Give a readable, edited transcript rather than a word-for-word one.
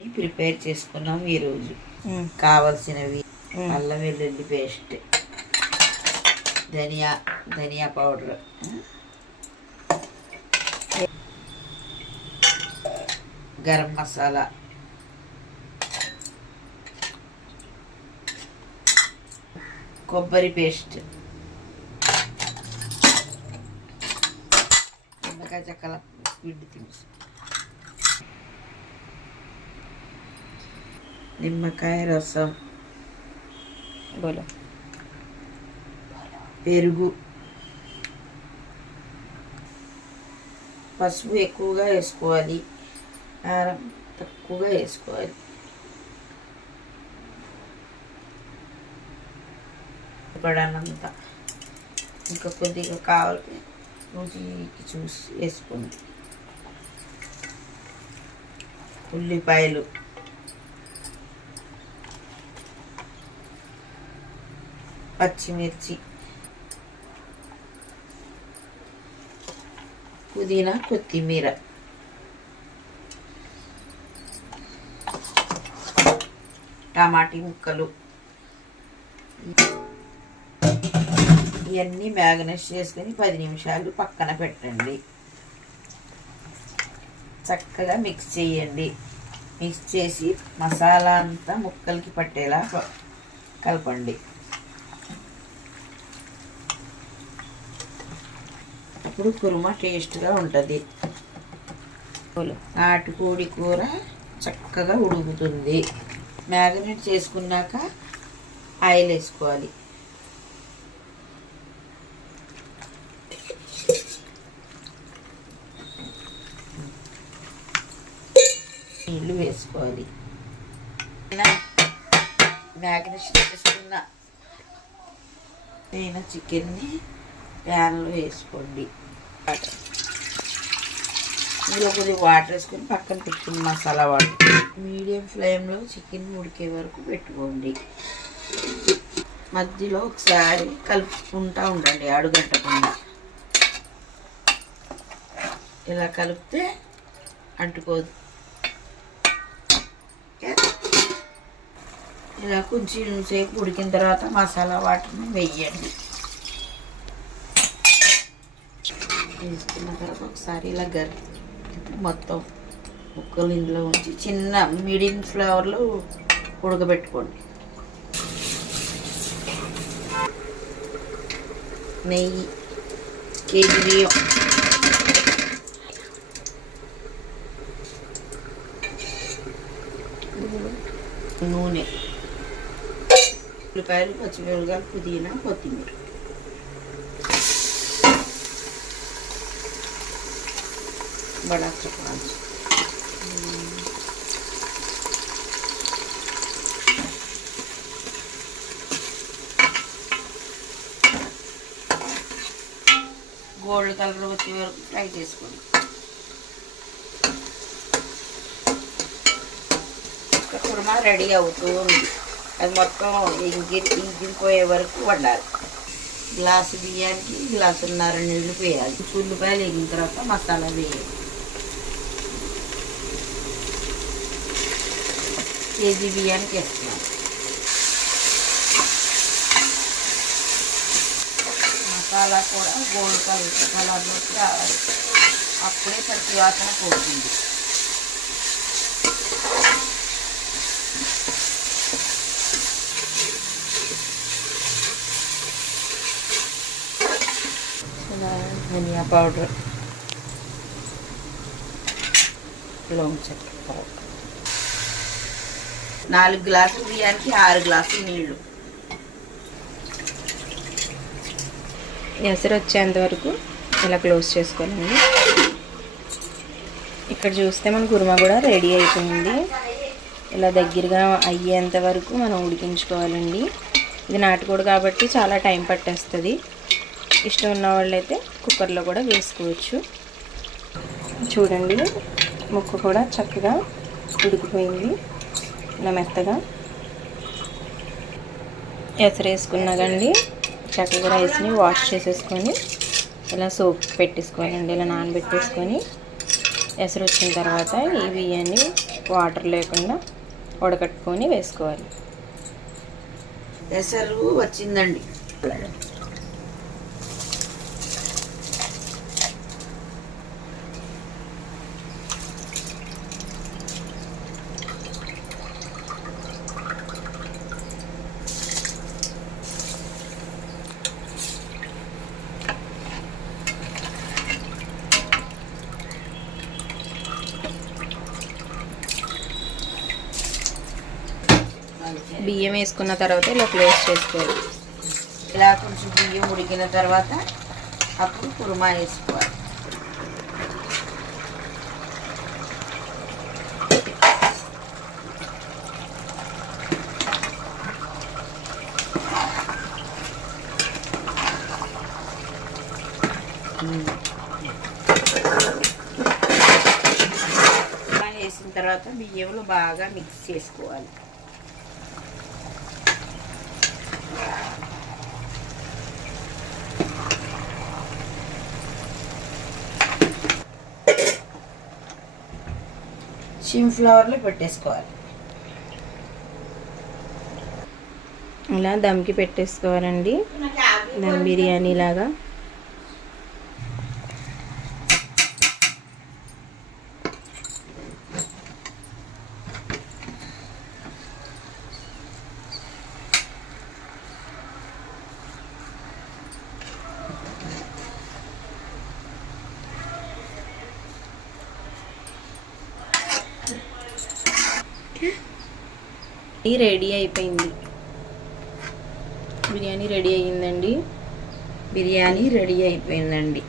Prepare చేసుకున్నాం ఈరోజు. కావలసినవి అల్లం వెల్లుల్లి పేస్ట్, ధనియా పౌడర్, గరం మసాలా, కొబ్బరి పేస్ట్, నిమ్మకాయ చెక్కల పిండి తినుసు, నిమ్మకాయ రసం, పెరుగు, పసుపు ఎక్కువగా వేసుకోవాలి, కారం తక్కువగా వేసుకోవాలి. పడనంత ఇంకా కొద్దిగా కావాలి రుచికి చూసి వేసుకోండి. ఉల్లిపాయలు, పచ్చిమిర్చి, పుదీనా, కొత్తిమీర, టమాటీ ముక్కలు ఇవన్నీ మ్యాగ్నేట్ చేసుకొని 10 నిమిషాలు పక్కన పెట్టండి. చక్కగా మిక్స్ చేయండి. మిక్స్ చేసి మసాలా అంతా ముక్కలకి పట్టేలా కలపండి. అప్పుడు కుర్మా టేస్ట్గా ఉంటుంది. నాటుకోడి కూర చక్కగా ఉడుకుతుంది. మ్యాగ్నేట్ చేసుకున్నాక ఆయిల్ వేసుకోవాలి. నీళ్ళు వేసుకోవాలి. మ్యాగ్నేషన్ చేసుకున్న చికెన్ని ప్యాన్లో వేసుకోండి. ఇందులో కొద్దిగా వాటర్ వేసుకొని పక్కన పెట్టుకుని మసాలా వాటర్ మీడియం ఫ్లేమ్లో చికెన్ ఉడికే వరకు పెట్టుకోండి. మధ్యలో ఒకసారి కలుపుకుంటూ ఉండండి అడుగంటకుండా. ఇలా కలిపితే అంటుకోదు. ఇలా కొంచెం సేపు ఉడికిన తర్వాత మసాలా వాటర్ని వేయండి. వేసుకున్న తర్వాత ఒకసారి ఇలా మొత్తం ముక్కలు ఇందులో ఉంచి చిన్న మీడియం ఫ్లేవర్లో ఉడకబెట్టుకోండి. నెయ్యి, కేజీ బియ్యం, నూనె, ఉల్లిపాయలు, పచ్చిమిరపకాయలు, పుదీనా, కొత్తిమీర, బడా చపాతి, గోల్డ్ కలర్ వచ్చే వరకు ఫ్రై చేసుకోండి. కుర్మా రెడీ అవుతూ ఉంది. అది మొత్తం ఇంకిపోయే వరకు వండాలి. గ్లాసు బియ్యానికి గ్లాసున్నర నీళ్లు వేయాలి. ఉల్లిపాయలు వేగిన తర్వాత మసాలా వేయాలి. కేజీ బియ్యానికి వేస్తున్నాం. మసాలా కూడా గోల్డ్ కలర్లోకి రావాలి. అప్పుడే పచ్చి వాసన పోతుంది. ధనియా పౌడర్, లవంగ చెక్క పౌడర్. 4 గ్లాసుల బియ్యానికి 6 గ్లాసులు నీళ్ళు. ఎసరు వచ్చేంత వరకు ఇలా క్లోజ్ చేసుకోవాలండి. ఇక్కడ చూస్తే మన కుర్మా కూడా రెడీ అయిపోయింది. ఇలా దగ్గరగా అయ్యేంత వరకు మనం ఉడికించుకోవాలండి. ఇది నాటుకోడి కాబట్టి చాలా టైం పట్టేస్తుంది. ఇష్టం ఉన్న వాళ్ళైతే కుక్కర్లో కూడా వేసుకోవచ్చు. చూడండి, ముక్క కూడా చక్కగా ఉడికిపోయింది. ఇలా మెత్తగా ఎసరు వేసుకున్నాకండి చక్కగా రైస్ని వాష్ చేసేసుకొని ఇలా సోప్ పెట్టేసుకోవాలండి. ఇలా నానబెట్టేసుకొని ఎసరు వచ్చిన తర్వాత ఈ బియ్యాన్ని వాటర్ లేకుండా ఉడకట్టుకొని వేసుకోవాలి. ఎసరు వచ్చిందండి. బియ్యం వేసుకున్న తర్వాత ఇలా క్లోజ్ చేసుకోవాలి. ఇలా కొంచెం బియ్యం ఉడికిన తర్వాత అప్పుడు కుర్మా వేసుకోవాలి. ఇలా వేసిన తర్వాత బియ్యంలో బాగా మిక్స్ చేసుకోవాలి. సిమ్ ఫ్లవర్లో పెట్టేసుకోవాలి. ఇలా దమ్కి పెట్టేసుకోవాలండి, దమ్ బిర్యానీ లాగా. రెడీ అయిపోయింది, బిర్యానీ రెడీ అయ్యిందండి. బిర్యానీ రెడీ అయిపోయిందండి.